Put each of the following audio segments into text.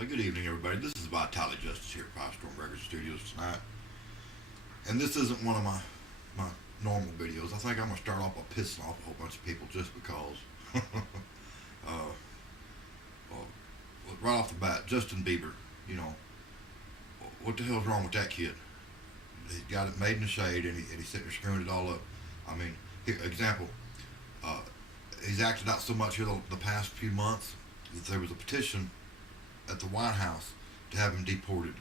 So good evening, everybody. This is Vitaly Justice here at Five Storm Records Studios tonight, and this isn't one of my normal videos. I think I'm gonna start off by pissing off a whole bunch of people just because. Well, right off the bat, Justin Bieber. You know what the hell's wrong with that kid? He's got it made in the shade, and he's sitting there screwing it all up. I mean, here, example. Uh, he's acted out so much here the past few months that there was a petition at the White House to have him deported.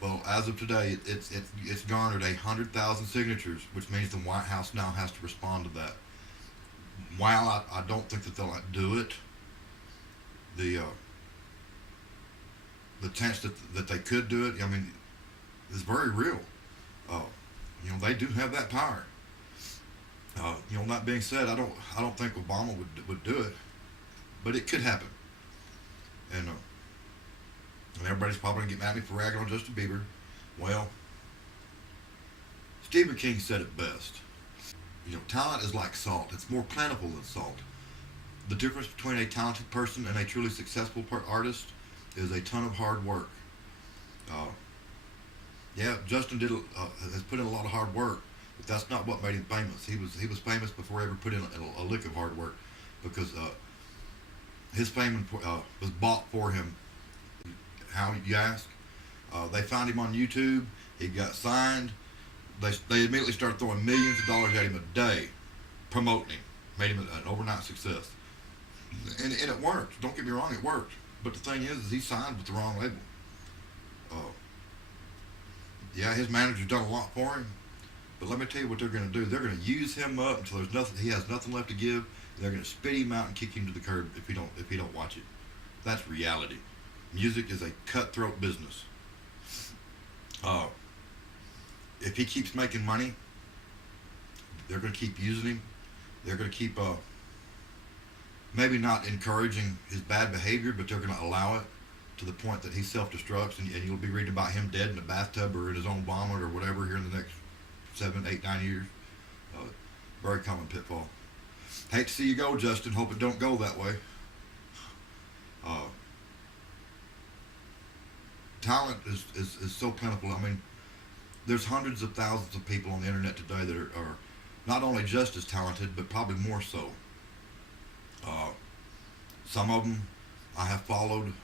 Well, as of today, it's garnered 100,000 signatures, which means the White House now has to respond to that. While I don't think that they'll do it, the the chance that they could do it, I mean, is very real. Uh, they do have that power. That being said, I don't think Obama would do it, but it could happen. And everybody's probably gonna get mad at me for ragging on Justin Bieber. Well, Stephen King said it best. Talent is like salt. It's more plentiful than salt. The difference between a talented person and a truly successful artist is a ton of hard work. Uh, yeah, Justin has put in a lot of hard work, but that's not what made him famous. He was famous before he ever put in a lick of hard work, because his fame was bought for him. How, you ask? They found him on YouTube. He got signed. They immediately started throwing millions of dollars at him a day, promoting him, made him an overnight success. And it worked. Don't get me wrong, it worked. But the thing is he signed with the wrong label. Uh, yeah, his manager's done a lot for him, but let me tell you what they're going to do. They're going to use him up until he has nothing left to give. They're going to spit him out and kick him to the curb if he don't watch it. That's reality. Music is a cutthroat business. If he keeps making money, they're going to keep using him. They're going to keep maybe not encouraging his bad behavior, but they're going to allow it to the point that he self-destructs, and you'll be reading about him dead in a bathtub or in his own vomit or whatever here in the next 7, 8, 9 years. Very common pitfall. Hate to see you go, Justin. Hope it don't go that way. Talent is so plentiful. I mean, there's hundreds of thousands of people on the internet today that are not only just as talented, but probably more so. Some of them I have followed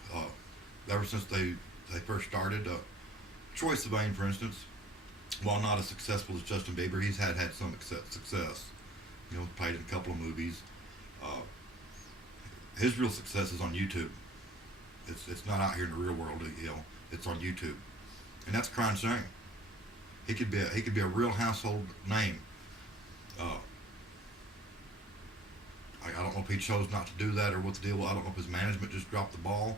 ever since they first started. Troye Sivan, for instance, while not as successful as Justin Bieber, he's had some success. Played in a couple of movies. His real success is on YouTube. It's not out here in the real world. It's on YouTube, and that's a crying shame. He could be a real household name. I don't know if he chose not to do that or what the deal was. I don't know if his management just dropped the ball.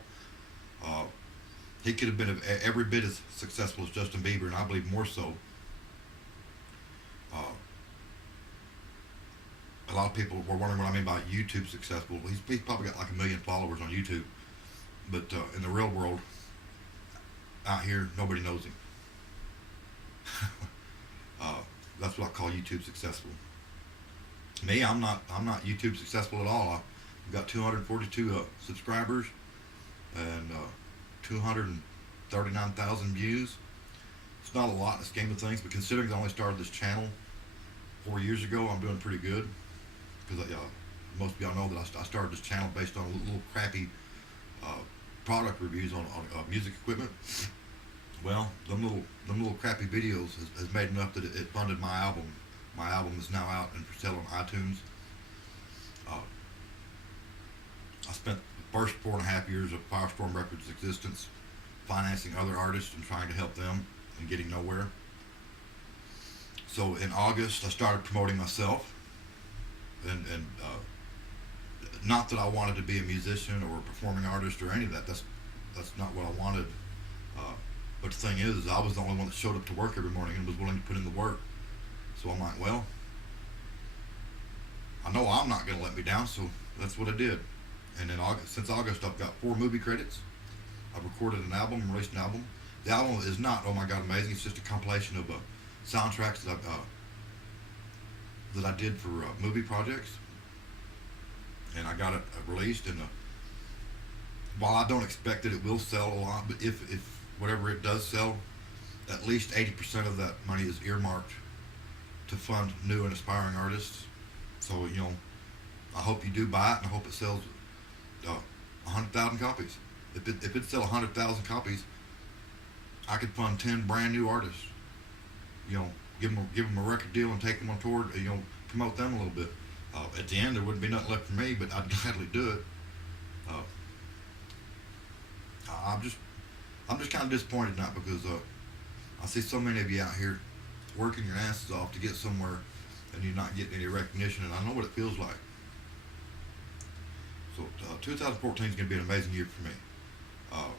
He could have been every bit as successful as Justin Bieber, and I believe more so. A lot of people were wondering what I mean by YouTube successful. He's probably got like 1 million followers on YouTube, but in the real world, out here, nobody knows him. That's what I call YouTube successful. Me, I'm not YouTube successful at all. I've got 242 subscribers and 239,000 views. It's not a lot in the scheme of things, but considering I only started this channel 4 years ago, I'm doing pretty good. Because most of y'all know that I started this channel based on little crappy product reviews on music equipment. Well, them little crappy videos has made enough that it funded my album. My album is now out and for sale on iTunes. I spent the first 4.5 years of Firestorm Records' existence financing other artists and trying to help them and getting nowhere. So in August, I started promoting myself, and not that I wanted to be a musician or a performing artist or any of that. That's not what I wanted. But the thing is I was the only one that showed up to work every morning and was willing to put in the work. So I'm like, well, I know I'm not going to let me down, so that's what I did. And then since August, I've got 4 movie credits. I've recorded an album, released an album. The album is not, oh my God, amazing. It's just a compilation of soundtracks that I did for movie projects. And I got it released, and while I don't expect that it will sell a lot, but if whatever it does sell, at least 80% of that money is earmarked to fund new and aspiring artists. So, I hope you do buy it, and I hope it sells 100,000 copies. If it sells 100,000 copies, I could fund 10 brand new artists. Give them a record deal and take them on tour. Promote them a little bit. At the end, there wouldn't be nothing left for me, but I'd gladly do it. Uh, I'm just kind of disappointed now because I see so many of you out here working your asses off to get somewhere, and you're not getting any recognition, and I know what it feels like. So 2014 is going to be an amazing year for me. Uh,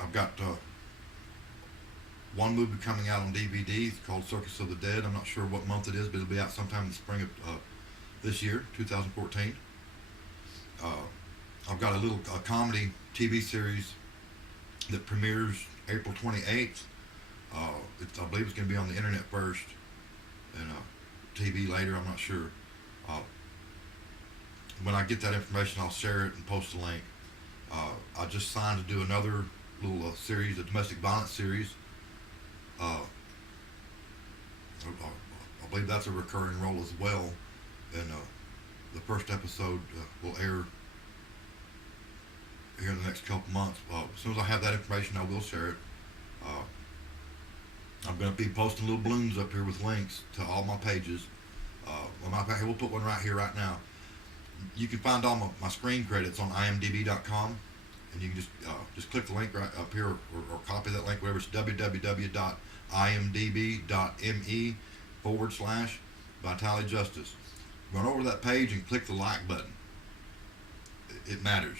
I've got one movie coming out on DVD. It's called Circus of the Dead. I'm not sure what month it is, but it'll be out sometime in the spring of this year, 2014. I've got a little comedy TV series that premieres April 28th. I believe it's going to be on the internet first and TV later. I'm not sure. When I get that information, I'll share it and post a link. I just signed to do another little series, a domestic violence series. I believe that's a recurring role as well. And the first episode will air here in the next couple months. As soon as I have that information, I will share it. I'm going to be posting little balloons up here with links to all my pages. We'll put one right here, right now. You can find all my screen credits on imdb.com, and you can just click the link right up here, or copy that link, whatever. It's www.imdb.me/Vitaly Justice. Run over to that page and click the like button. It matters.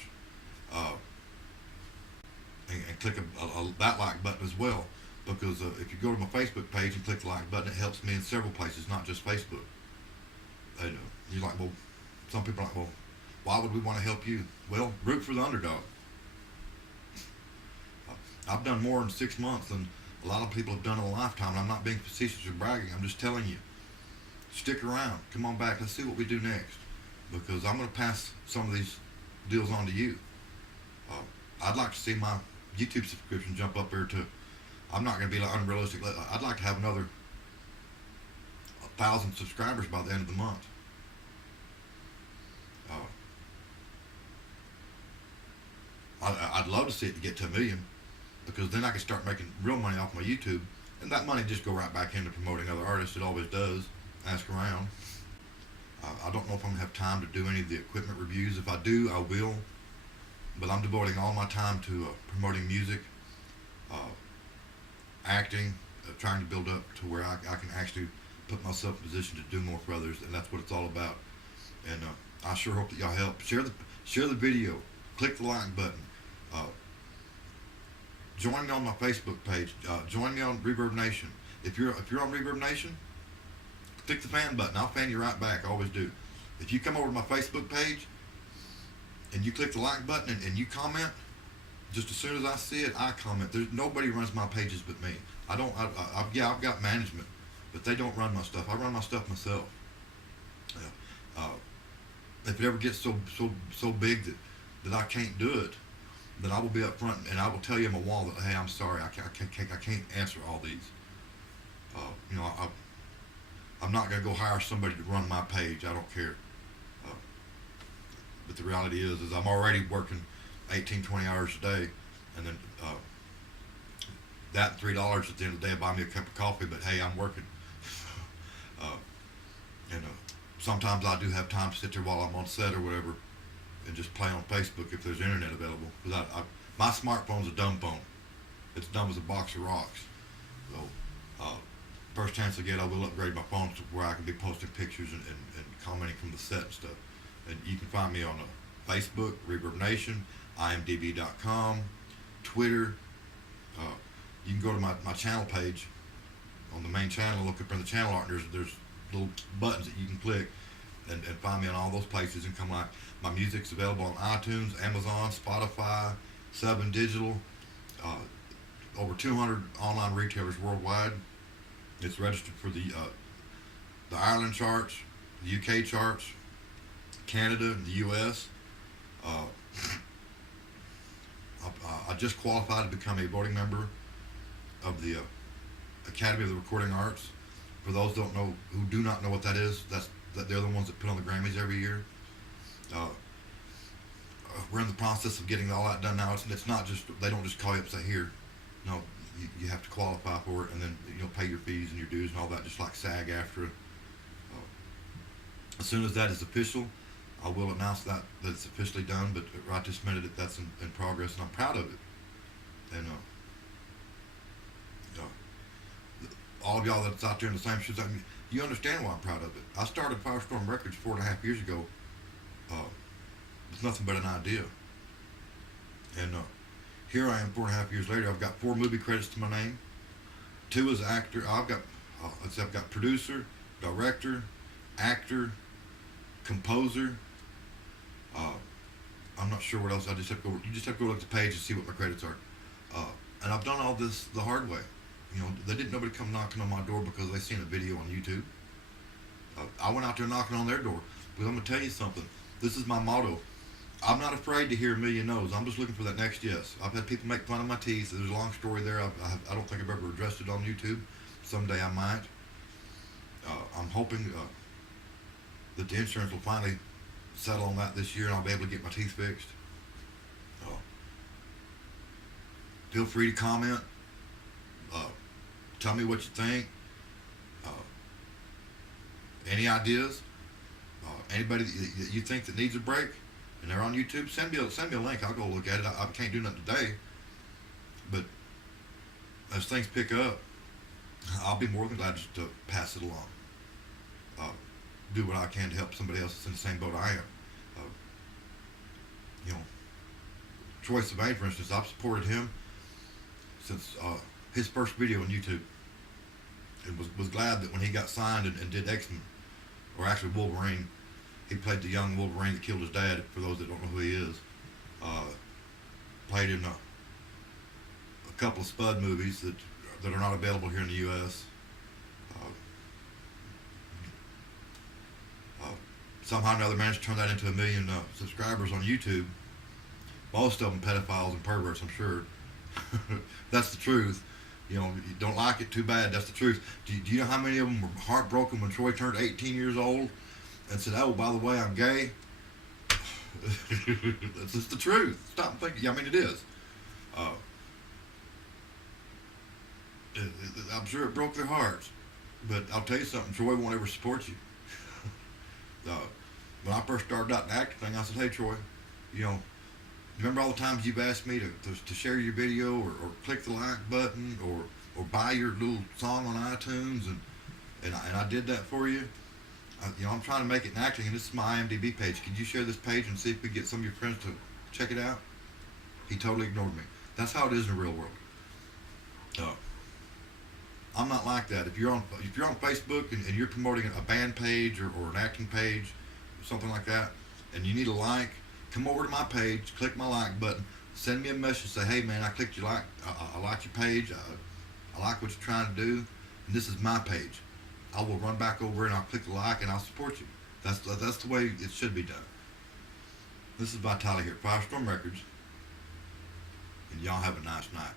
And click that like button as well, because if you go to my Facebook page and click the like button, it helps me in several places, not just Facebook. And you're like, well, some people are like, well, why would we want to help you? Well, root for the underdog. I've done more in 6 months than a lot of people have done in a lifetime, and I'm not being facetious or bragging. I'm just telling you. Stick around. Come on back. Let's see what we do next, because I'm going to pass some of these deals on to you. I'd like to see my YouTube subscription jump up there to, I'm not going to be like unrealistic. I'd like to have another 1,000 subscribers by the end of the month. I'd love to see it to get to 1 million, because then I can start making real money off my YouTube, and that money just go right back into promoting other artists. It always does. Ask around. I don't know if I'm going to have time to do any of the equipment reviews. If I do, I will. But I'm devoting all my time to promoting music, acting, trying to build up to where I can actually put myself in a position to do more for others, and that's what it's all about. And I sure hope that y'all help. Share the video. Click the like button. Join me on my Facebook page. Join me on Reverb Nation. If you're on Reverb Nation, click the fan button. I'll fan you right back. I always do. If you come over to my Facebook page and you click the like button and you comment, just as soon as I see it, I comment. There's nobody runs my pages but me. I've got management, but they don't run my stuff. I run my stuff myself. If it ever gets so big that I can't do it, then I will be up front and I will tell you on my wall that, hey, I'm sorry, I can't answer all these. I'm not going to go hire somebody to run my page. I don't care. But the reality is I'm already working 18, 20 hours a day, and then that $3 at the end of the day will buy me a cup of coffee. But hey, I'm working. Sometimes I do have time to sit there while I'm on set or whatever, and just play on Facebook if there's internet available. Because my smartphone's a dumb phone. It's dumb as a box of rocks. So first chance I get, I will upgrade my phone to where I can be posting pictures and commenting from the set and stuff. And you can find me on Facebook, Reverb Nation, imdb.com, Twitter. You can go to my channel page on the main channel, look up in the channel art, and there's little buttons that you can click and find me on all those places and come like. My music's available on iTunes, Amazon, Spotify, 7 Digital, over 200 online retailers worldwide. It's registered for the Ireland charts, the UK charts, Canada, and the US. just qualified to become a voting member of the Academy of the Recording Arts. For those who do not know what that is, they're the ones that put on the Grammys every year. We're in the process of getting all that done now. It's not just, they don't just call you up and say, here. No, you have to qualify for it, and then pay your fees and your dues and all that, just like SAG-AFTRA. As soon as that is official, I will announce that it's officially done. But right this minute, that's in progress, and I'm proud of it. And all of y'all that's out there in the same shoes, you understand why I'm proud of it. I started Firestorm Records 4.5 years ago. It's nothing but an idea. And here I am 4.5 years later. I've got 4 movie credits to my name. 2 as actor. I've got producer, director, actor, composer. I'm not sure what else. You just have to go look at the page and see what my credits are. And I've done all this the hard way. Nobody come knocking on my door because they seen a video on YouTube. I went out there knocking on their door. But I'm gonna tell you something. This is my motto. I'm not afraid to hear a million no's. I'm just looking for that next yes. I've had people make fun of my teeth. There's a long story there. I don't think I've ever addressed it on YouTube. Someday I might. I'm hoping that the insurance will finally settle on that this year, and I'll be able to get my teeth fixed. Feel free to comment. Tell me what you think. Any ideas? Anybody that you think that needs a break and they're on YouTube, send me a link. I'll go look at it. I can't do nothing today, but as things pick up, I'll be more than glad just to pass it along. Do what I can to help somebody else that's in the same boat I am. Troy Sivain, for instance, I've supported him since his first video on YouTube, and was glad that when he got signed and did X-Men, or actually Wolverine, he played the young Wolverine that killed his dad, for those that don't know who he is. Played in a couple of Spud movies that are not available here in the U.S. Somehow or another managed to turn that into 1 million subscribers on YouTube. Most of them pedophiles and perverts, I'm sure. That's the truth. You don't like it, too bad. That's the truth. Do you know how many of them were heartbroken when Troy turned 18 years old and said, "Oh, by the way, I'm gay"? That's just the truth. Stop thinking. It is. I'm sure it broke their hearts. But I'll tell you something, Troy won't ever support you. When I first started out in the acting thing, I said, "Hey, Troy, remember all the times you've asked me to share your video or click the like button or buy your little song on iTunes, and I did that for you. I'm trying to make it in acting, and this is my IMDb page. Could you share this page and see if we get some of your friends to check it out?" He totally ignored me. That's how it is in the real world. I'm not like that. If you're on Facebook and you're promoting a band page or an acting page, something like that, and you need a like, come over to my page, click my like button, send me a message, say, "Hey man, I clicked your like, I like your page, I like what you're trying to do, and this is my page." I will run back over and I'll click the like and I'll support you. That's the way it should be done. This is Vitali here at Firestorm Records, and y'all have a nice night.